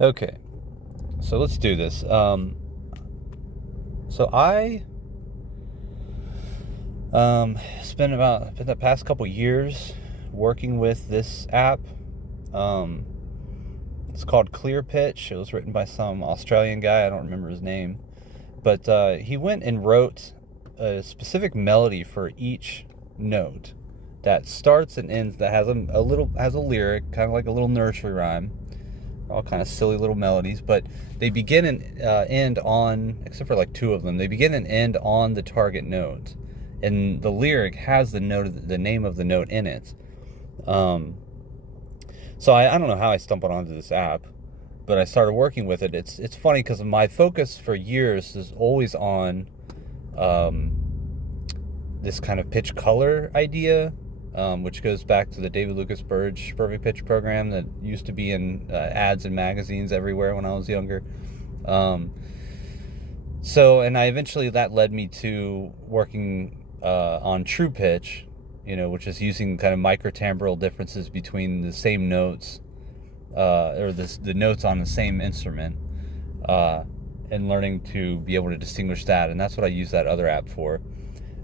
Okay, so let's do this. So I spent the past couple years working with this app. Um, it's called Clear Pitch. It was written by some Australian guy. I don't remember his name, but he went and wrote a specific melody for each note that starts and ends, that has a lyric, kind of like a little nursery rhyme. All kind of silly little melodies, but they begin and end on, except for like two of them, they begin and end on the target note, and the lyric has the name of the note in it. Um, so I don't know how I stumbled onto this app, but I started working with it. It's funny because my focus for years is always on um, this kind of pitch color idea, which goes back to the David Lucas Burge Perfect Pitch program that used to be in ads and magazines everywhere when I was younger. Um, and that led me to working on True Pitch, which is using kind of microtimbral differences between the same notes, or the notes on the same instrument, and learning to be able to distinguish that. And that's what I use that other app for.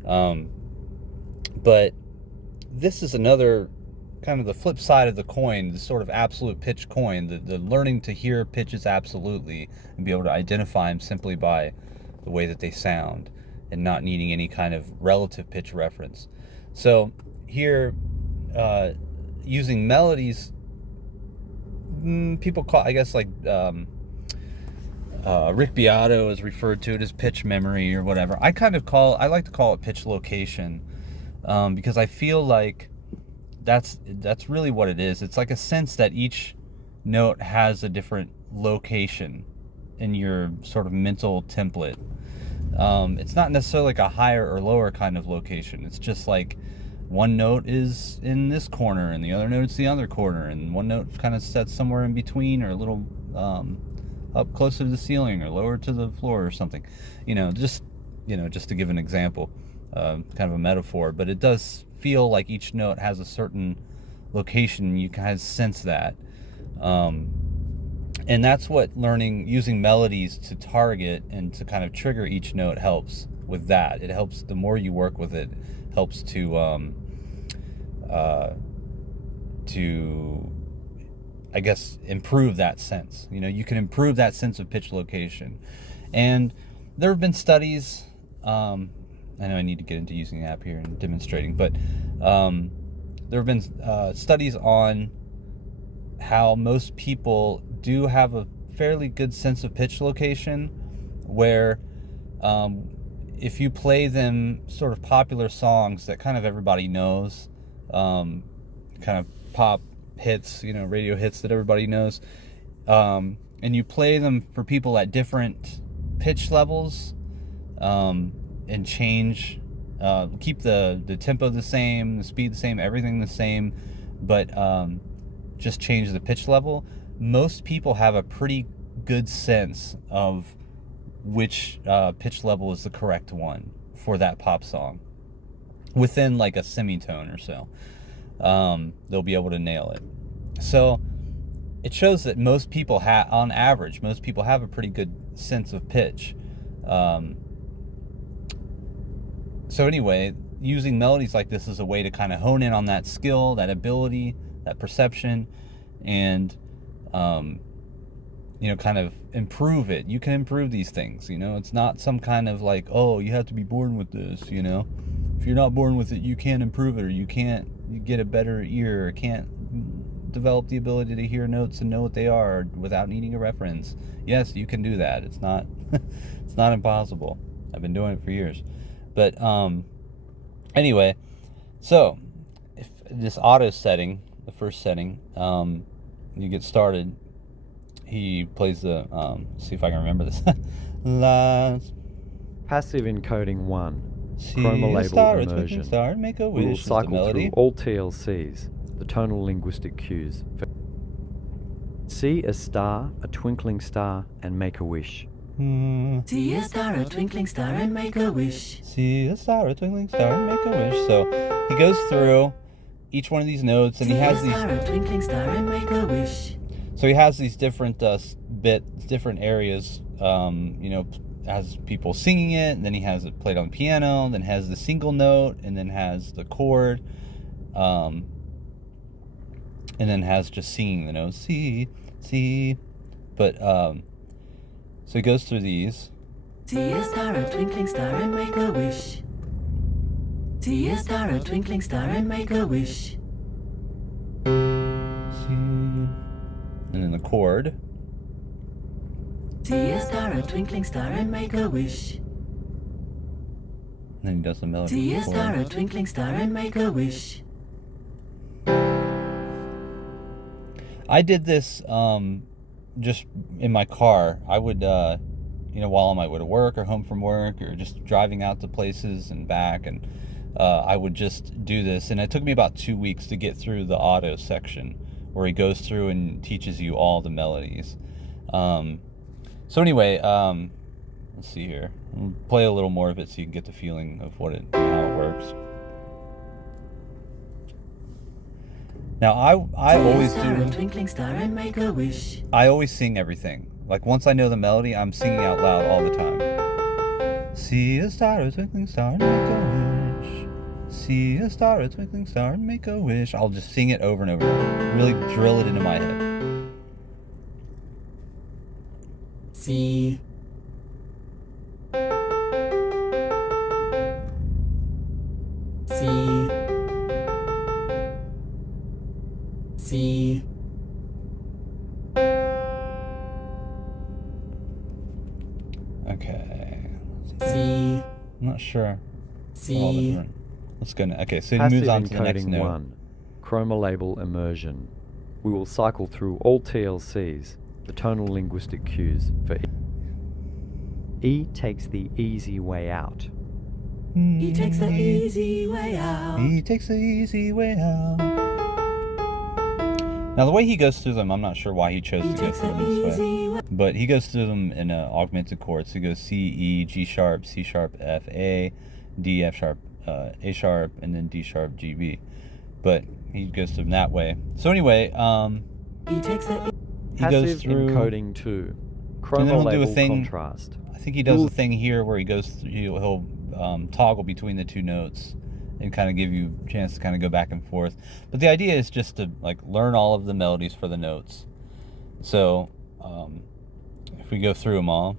But this is another kind of the flip side of the coin, the sort of absolute pitch coin, the learning to hear pitches absolutely and be able to identify them simply by the way that they sound and not needing any kind of relative pitch reference. So here, using melodies, people call, I guess, like Rick Beato is referred to it as pitch memory or whatever. I like to call it pitch location, because I feel like that's really what it is. It's like a sense that each note has a different location in your sort of mental template. It's not necessarily like a higher or lower kind of location. It's just like one note is in this corner and the other note's the other corner, and one note kind of sets somewhere in between, or a little up closer to the ceiling or lower to the floor or something. Just to give an example, kind of a metaphor, but it does feel like each note has a certain location. You kind of sense that. And that's what using melodies to target and to kind of trigger each note helps with that. It helps, the more you work with it, helps to I guess, improve that sense. You can improve that sense of pitch location. And there have been studies, I know I need to get into using the app here and demonstrating, but there have been studies on how most people do have a fairly good sense of pitch location, where if you play them sort of popular songs that kind of everybody knows, kind of pop hits, radio hits that everybody knows, and you play them for people at different pitch levels, and keep the tempo the same, the speed the same, everything the same, but just change the pitch level, most people have a pretty good sense of which pitch level is the correct one for that pop song. Within like a semitone or so, they'll be able to nail it. So it shows that most people on average, most people have a pretty good sense of pitch. So anyway, using melodies like this is a way to kind of hone in on that skill, that ability, that perception, and kind of improve it. You can improve these things. It's not some kind of like, oh, you have to be born with this. If you're not born with it, you can't improve it, or you can't get a better ear, or can't develop the ability to hear notes and know what they are without needing a reference. Yes, you can do that. It's not it's not impossible. I've been doing it for years. But anyway, so if this auto setting, the first setting, you get started, he plays the see if I can remember this. Lines. Passive encoding 1. See Chroma a label star, a immersion. twinkling star, make a We will wish is the cycle melody. through all TLCs, the tonal linguistic cues. See a star, a twinkling star, and make a wish. See a star, a twinkling star, and make a wish. See a star, a twinkling star, and make a wish. So he goes through each one of these notes, and he has See a star, a twinkling star, and make a wish. So he has these different different areas, has people singing it, and then he has it played on piano, then has the single note, and then has the chord, and then has just singing the notes, C, C. But, so he goes through these. See a star, a twinkling star, and make a wish. See a star, a twinkling star, and make a wish. C, and then the chord. See a star, a twinkling star, and make a wish. And then he does the melody. See a star, a twinkling star, and make a wish. I did this just in my car. I would, while on my way to work or home from work or just driving out to places and back, and I would just do this. And it took me about 2 weeks to get through the auto section where he goes through and teaches you all the melodies. So anyway, let's see here. I'll play a little more of it so you can get the feeling of how it works. Now I always do. Twinkling star and make a wish. I always sing everything. Like once I know the melody, I'm singing out loud all the time. See a star, a twinkling star, and make a wish. See a star, a twinkling star, and make a wish. I'll just sing it over and over. Really drill it into my head. See. See. See. Okay. See. I'm not sure. See. Let's go now. Okay, so it Passive moves on to the next encoding note. 1. Chroma label immersion. We will cycle through all TLCs, the tonal linguistic cues, for E. E takes the easy way out. He takes the easy way out. He takes the easy way out. Now the way he goes through them, I'm not sure why he chose to go through them this way. But he goes through them in augmented chords. So he goes C, E, G sharp, C sharp, F, A, D, F sharp, A sharp, and then D sharp, G, B. But he goes through them that way. So anyway, he takes the he goes through encoding 2. and then Chroma he'll do a label thing. contrast. I think he does a thing here where he goes through, he'll toggle between the two notes and kind of give you a chance to kind of go back and forth. But the idea is just to like learn all of the melodies for the notes. So if we go through them all.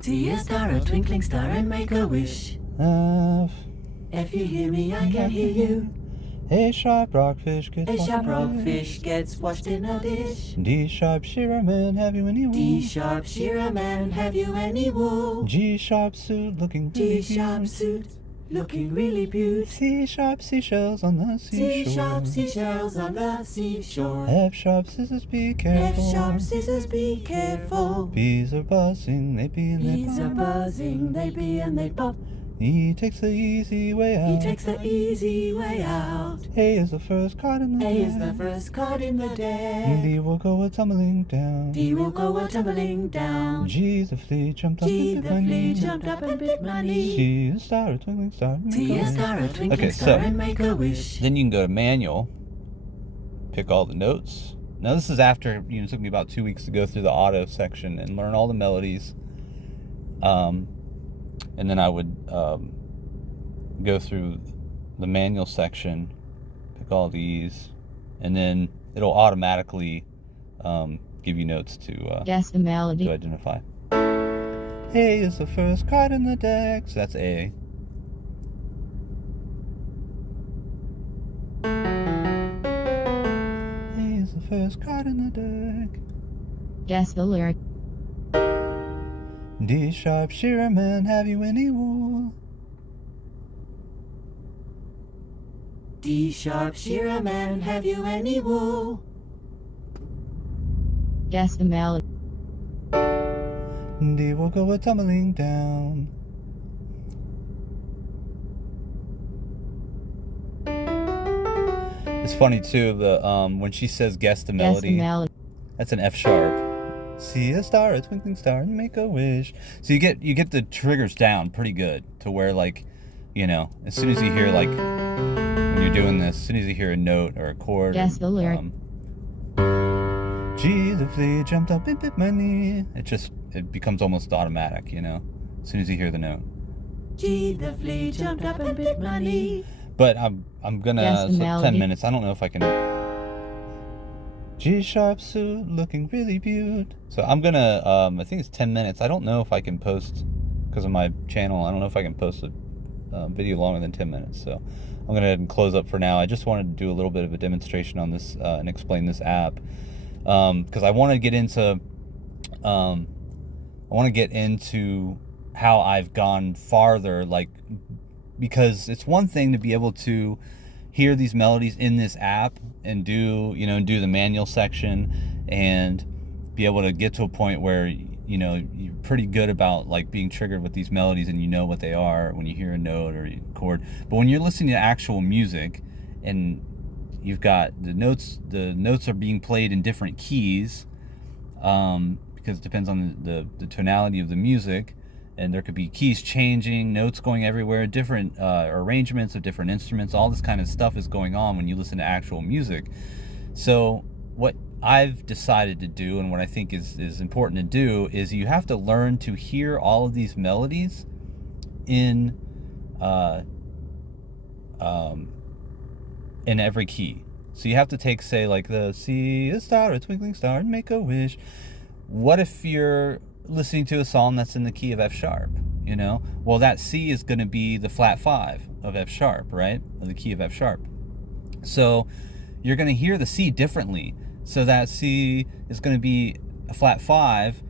See a star, a twinkling star, and make a wish. F, If you hear me, I can hear you. A sharp rockfish gets A washed sharp in a rockfish gets washed in a dish. D sharp shearer man, have you any wool? D sharp shearer man, have you any wool? G sharp suit looking really G sharp cute. suit, looking really beaut. C sharp seashells on the seashore. C sharp seashells on the seashore. F sharp scissors, be careful. F sharp scissors, be careful. Bees are buzzing, they bee and they Bees are pop. buzzing, they bee and they pop. E takes the easy way out. He takes the easy way out. A is the first card in the A deck. is the first card in the deck. D will go a tumbling down. D will go a tumbling down. G the flea jumped up G and bit the my flea knee. jumped up and bit my knee. C a star, a twinkling star, and make See a a wish. star, a twinkling Okay, star, so and make a wish. then you can go to manual, pick all the notes. Now this is after, it took me about 2 weeks to go through the auto section and learn all the melodies. And then I would go through the manual section, pick all these, and then it'll automatically give you notes to Guess the melody. identify. A is the first card in the deck, so that's A. A is the first card in the deck. Guess the lyric. D sharp shearer man, have you any wool? D sharp shearer man, have you any wool? Guess the melody. D will go a tumbling down. It's funny too, when she says guess the Guess the melody, melody. that's an F sharp. See a star, a twinkling star, and make a wish. So you get the triggers down pretty good to where like, as soon as you hear like when you're doing this, as soon as you hear a note or a chord, Guess the lyric. G, the flea jumped up and bit my knee. It becomes almost automatic, you know, as soon as you hear the note. G, the flea jumped up and bit my knee. But I'm gonna, Guess the so 10 melody. minutes, I don't know if I can. G sharp suit, looking really beaut. So I'm gonna, I think it's 10 minutes. I don't know if I can post, because of my channel, I don't know if I can post a video longer than 10 minutes. So I'm gonna go ahead and close up for now. I just wanted to do a little bit of a demonstration on this and explain this app. Because I want to get into, how I've gone farther, like, because it's one thing to be able to hear these melodies in this app and do the manual section and be able to get to a point where, you know, you're pretty good about like being triggered with these melodies and you know what they are when you hear a note or a chord. But when you're listening to actual music and you've got the notes are being played in different keys, because it depends on the tonality of the music, and there could be keys changing, notes going everywhere, different arrangements of different instruments. All this kind of stuff is going on when you listen to actual music. So what I've decided to do, and what I think is important to do, is you have to learn to hear all of these melodies in every key. So you have to take, say, like the see a star, a twinkling star, and make a wish. What if you're listening to a song that's in the key of F sharp, you know? Well, that C is going to be the flat 5 of F sharp, right? Or the key of F sharp. So you're going to hear the C differently. So that C is going to be a flat 5,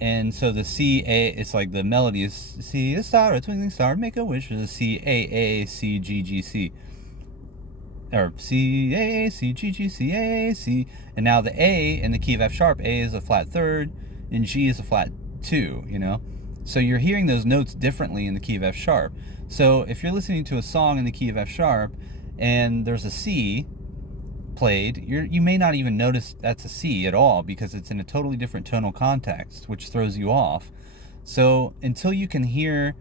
and so the C A, it's like the melody is see a star, a twinkling star, make a wish, or the C A C G G C. Or C, A, C, G, G, C, A, C. And now the A in the key of F sharp, A is a flat 3rd, and G is a flat 2, you know? So you're hearing those notes differently in the key of F sharp. So if you're listening to a song in the key of F sharp, and there's a C played, you may not even notice that's a C at all, because it's in a totally different tonal context, which throws you off. So until you can hear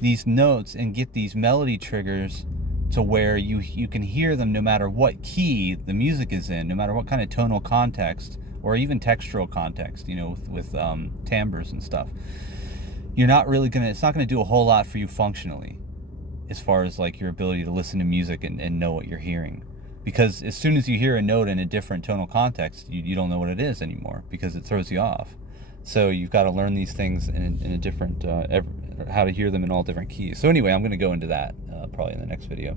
these notes and get these melody triggers to where you can hear them no matter what key the music is in, no matter what kind of tonal context or even textural context, you know, with timbres and stuff, it's not gonna do a whole lot for you functionally as far as like your ability to listen to music and know what you're hearing. Because as soon as you hear a note in a different tonal context, you don't know what it is anymore, because it throws you off. So you've got to learn these things in a different, how to hear them in all different keys. So anyway, I'm going to go into that probably in the next video.